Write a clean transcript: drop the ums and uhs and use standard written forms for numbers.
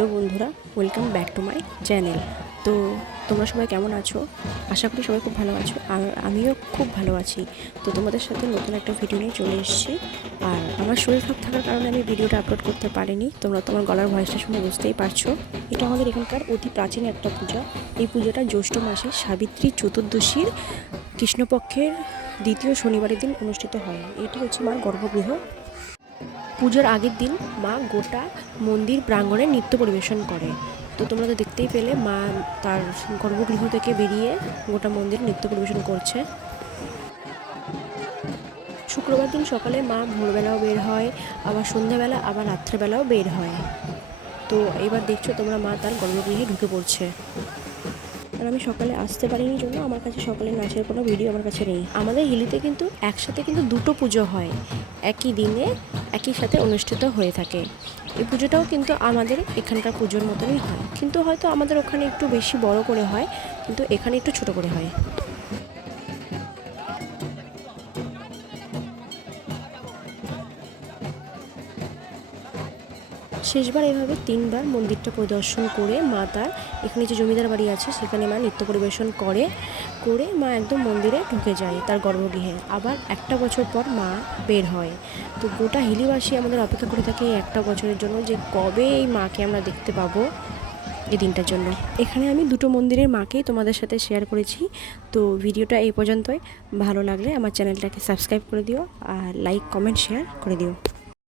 Hello বন্ধুরা, welcome back to my channel. তো তোমরা সবাই কেমন আছো? আশা করি সবাই খুব ভালো আছো, আর আমিও খুব ভালো আছি। তো তোমাদের সাথে নতুন একটা ভিডিও নিয়ে চলে এসেছি। আর আমার শরীর খারাপ থাকার কারণে আমি ভিডিওটা আপলোড করতে পারিনি। তোমরা তোমার গলার ভয়েসটা শুনে বুঝতেই পারছো। এটা আমাদের এখানকার অতি প্রাচীন একটা পূজা। এই পূজাটা জ্যৈষ্ঠ মাসে সাবিত্রী চতুর্দশীর কৃষ্ণপক্ষের দ্বিতীয় শনিবারের দিন অনুষ্ঠিত হয়। এটি হচ্ছে মার গর্ভগৃহ। পুজোর আগের দিন মা গোটা মন্দির প্রাঙ্গণে নৃত্য পরিবেশন করে। তো তোমরা তো দেখতেই পেলে মা তার গর্ভগৃহ থেকে বেরিয়ে গোটা মন্দির নৃত্য পরিবেশন করছে। শুক্রবার দিন সকালে মা ভোরবেলাও বের হয়, আবার সন্ধ্যাবেলা, আবার রাত্রেবেলাও বের হয়। তো এবার দেখছো তোমরা মা তার গর্ভগৃহে ঢুকে পড়ছে। আর আমি সকালে আসতে পারিনি জন্য আমার কাছে সকালে নাচের কোনো ভিডিও আমার কাছে নেই। আমাদের হিলিতে কিন্তু একসাথে কিন্তু দুটো পুজো হয়, একই দিনে একই সাথে অনুষ্ঠিত হয়ে থাকে। এই পুজোটাও কিন্তু আমাদের এখানকার পুজোর মতনই হয়, কিন্তু হয়তো আমাদের ওখানে একটু বেশি বড় করে হয়, কিন্তু এখানে একটু ছোট করে হয়। শেষবার এভাবে 3বার মন্দিরটা পরিদর্শন করে মা তার এখানে যে জমিদার বাড়ি আছে সেখানে মা নৃত্য পরিবেশন করে করে মা একদম মন্দিরে ঢুকে যায় তার গর্ভগৃহে। আবার একটা বছর পর মা বের হয়। তো গোটা হিলিবাসী আমাদের অপেক্ষা করে থাকে এই একটা বছরের জন্য, যে কবে এই মাকে আমরা দেখতে পাবো এই দিনটার জন্য। এখানে আমি দুটো মন্দিরের মাকেই তোমাদের সাথে শেয়ার করেছি। তো ভিডিওটা এই পর্যন্তই। ভালো লাগলে আমার চ্যানেলটাকে সাবস্ক্রাইব করে দিও, আর লাইক কমেন্ট শেয়ার করে দিও।